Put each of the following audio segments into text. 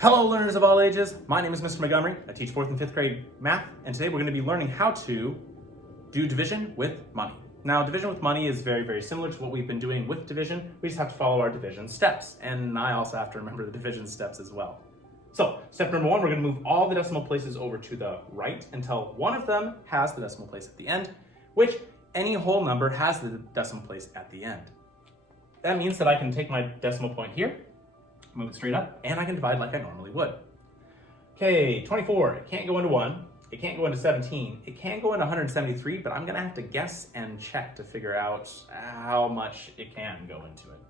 Hello learners of all ages, my name is Mr. Montgomery. I teach 4th and 5th grade math, and today we're going to be learning how to do division with money. Now, division with money is very similar to what we've been doing with division. We just have to follow our division steps, and I also have to remember the division steps as well. So, step number 1, we're going to move all the decimal places over to the right until one of them has the decimal place at the end, which any whole number has the decimal place at the end. That means that I can take my decimal point here, move it straight up, and I can divide like I normally would. Okay, 24, it can't go into 1, it can't go into 17, it can't go into 173, but I'm gonna have to guess and check to figure out how much it can go into it.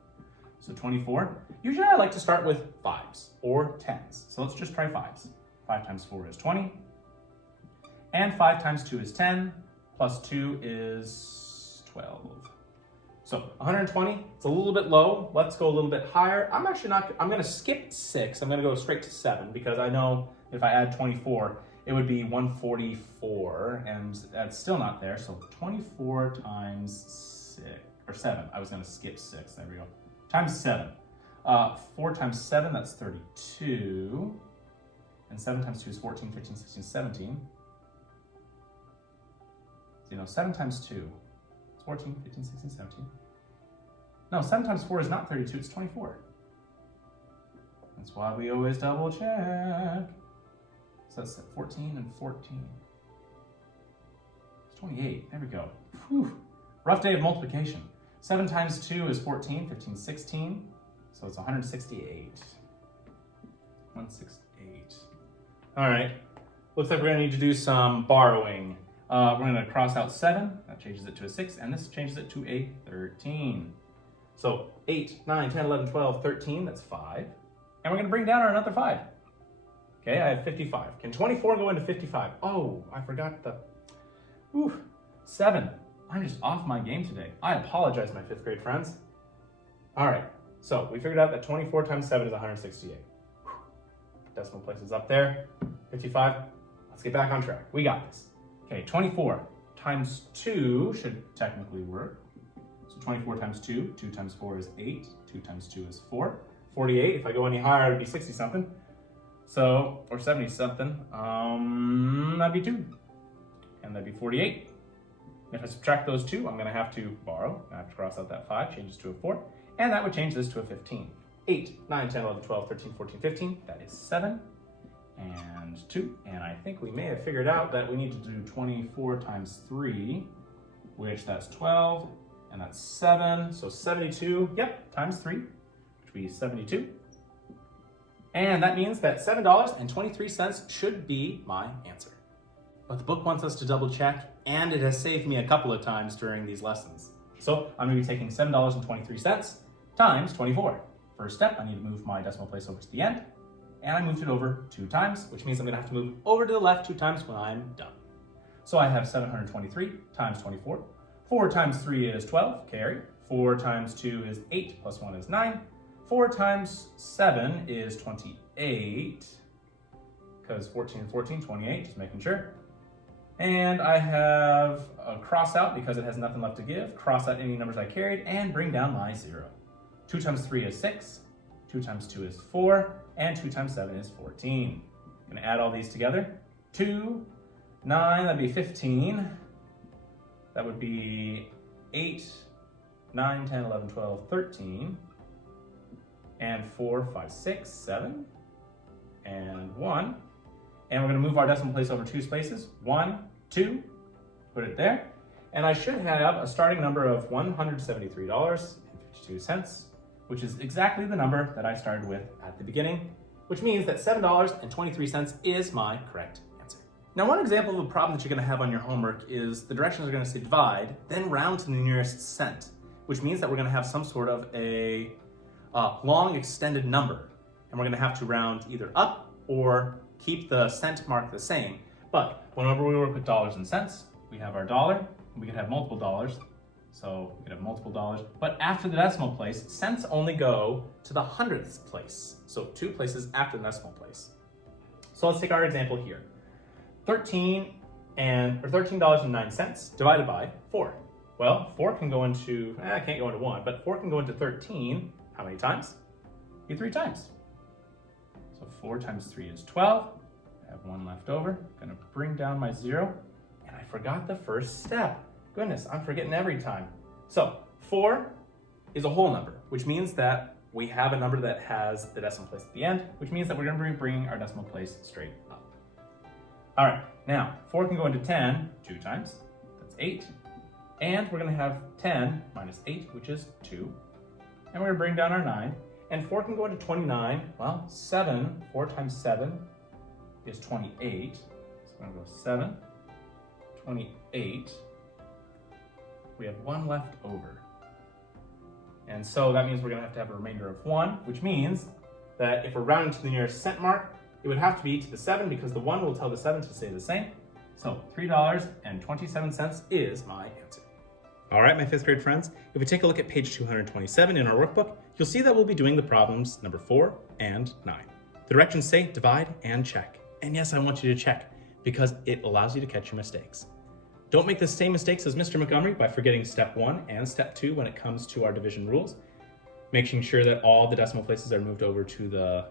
So 24, usually I like to start with 5s or 10s. So let's just try 5s. 5 times 4 is 20, and 5 times 2 is 10, plus 2 is 12. So 120, it's a little bit low. Let's go a little bit higher. I'm gonna skip 6. I'm gonna go straight to 7 because I know if I add 24, it would be 144, and that's still not there. So 24 times 6, or 7. I was gonna skip 6, there we go. Times 7. 4 times 7, that's 32. And 7 times 2 is 14, 15, 16, 17. So, 7 times 2. 14, 15, 16, 17. No, 7 times 4 is not 32, it's 24. That's why we always double check. So that's 14 and 14. It's 28, there we go. Whew. Rough day of multiplication. 7 times 2 is 14, 15, 16. So it's 168. 168. All right, looks like we're gonna need to do some borrowing. We're going to cross out 7, that changes it to a 6, and this changes it to a 13. So 8, 9, 10, 11, 12, 13, that's 5. And we're going to bring down our another 5. Okay, I have 55. Can 24 go into 55? Oh, I forgot the... 7. I'm just off my game today. I apologize, my 5th grade friends. All right, so we figured out that 24 times 7 is 168. Decimal place is up there. 55. Let's get back on track. We got this. Okay, 24 times 2 should technically work. So 24 times 2, 2 times 4 is 8, 2 times 2 is 4. 48, if I go any higher, it'd be 60 something. So, or 70 something, that'd be 2. And that'd be 48. If I subtract those 2, I'm gonna have to borrow. I have to cross out that 5, changes to a 4. And that would change this to a 15. 8, 9, 10, 11, 12, 13, 14, 15, that is 7. And 2, and I think we may have figured out that we need to do 24 times 3, which that's 12, and that's 7, so 72, yep, times 3, which would be 72. And that means that $7.23 should be my answer. But the book wants us to double check, and it has saved me a couple of times during these lessons. So I'm going to be taking $7.23 times 24. First step, I need to move my decimal place over to the end. And I moved it over 2 times, which means I'm gonna have to move over to the left 2 times when I'm done. So I have 723 times 24. 4 times 3 is 12, carry. 4 times 2 is 8, plus 1 is 9. 4 times 7 is 28, because 14 and 14, 28, just making sure. And I have a cross out because it has nothing left to give. Cross out any numbers I carried and bring down my 0. 2 times 3 is 6. 2 times 2 is 4, and 2 times 7 is 14. I'm gonna add all these together. 2, 9, that'd be 15. That would be 8, 9, 10, 11, 12, 13. And 4, 5, 6, 7. And 1. And we're gonna move our decimal place over 2 spaces. 1, 2, put it there. And I should have a starting number of $173.52. which is exactly the number that I started with at the beginning, which means that $7.23 is my correct answer. Now, one example of a problem that you're gonna have on your homework is the directions are gonna say divide, then round to the nearest cent, which means that we're gonna have some sort of a long extended number, and we're gonna have to round either up or keep the cent mark the same. But whenever we work with dollars and cents, we have our dollar, and we can have multiple dollars, so we could have multiple dollars, but after the decimal place, cents only go to the 100th place. So 2 places after the decimal place. So let's take our example here. $13.09 divided by 4. Well, 4 can go into, can't go into 1, but 4 can go into 13. How many times? 3 times. So So 4 times 3 is 12. I have 1 left over. I'm gonna bring down my 0, and I forgot the first step. Goodness, I'm forgetting every time. So 4 is a whole number, which means that we have a number that has the decimal place at the end, which means that we're gonna be bringing our decimal place straight up. All right, now 4 can go into 10 2 times, that's 8. And we're gonna have 10 minus 8, which is 2. And we're gonna bring down our 9. And 4 can go into 29. Well, 4 times 7 is 28. So I'm gonna go 7, 28. We have 1 left over. And so that means we're gonna have to have a remainder of 1, which means that if we're rounding to the nearest cent mark, it would have to be to the 7 because the 1 will tell the 7 to stay the same. So $3.27 is my answer. All right, my 5th grade friends, if we take a look at page 227 in our workbook, you'll see that we'll be doing the problems number 4 and 9. The directions say divide and check. And yes, I want you to check because it allows you to catch your mistakes. Don't make the same mistakes as Mr. Montgomery by forgetting step 1 and step 2 when it comes to our division rules. Making sure that all the decimal places are moved over to the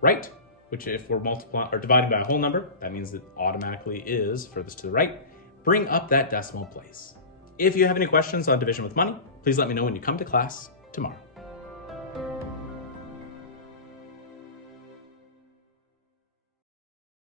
right, which if we're multiplying or dividing by a whole number, that means it automatically is furthest to the right. Bring up that decimal place. If you have any questions on division with money, please let me know when you come to class tomorrow.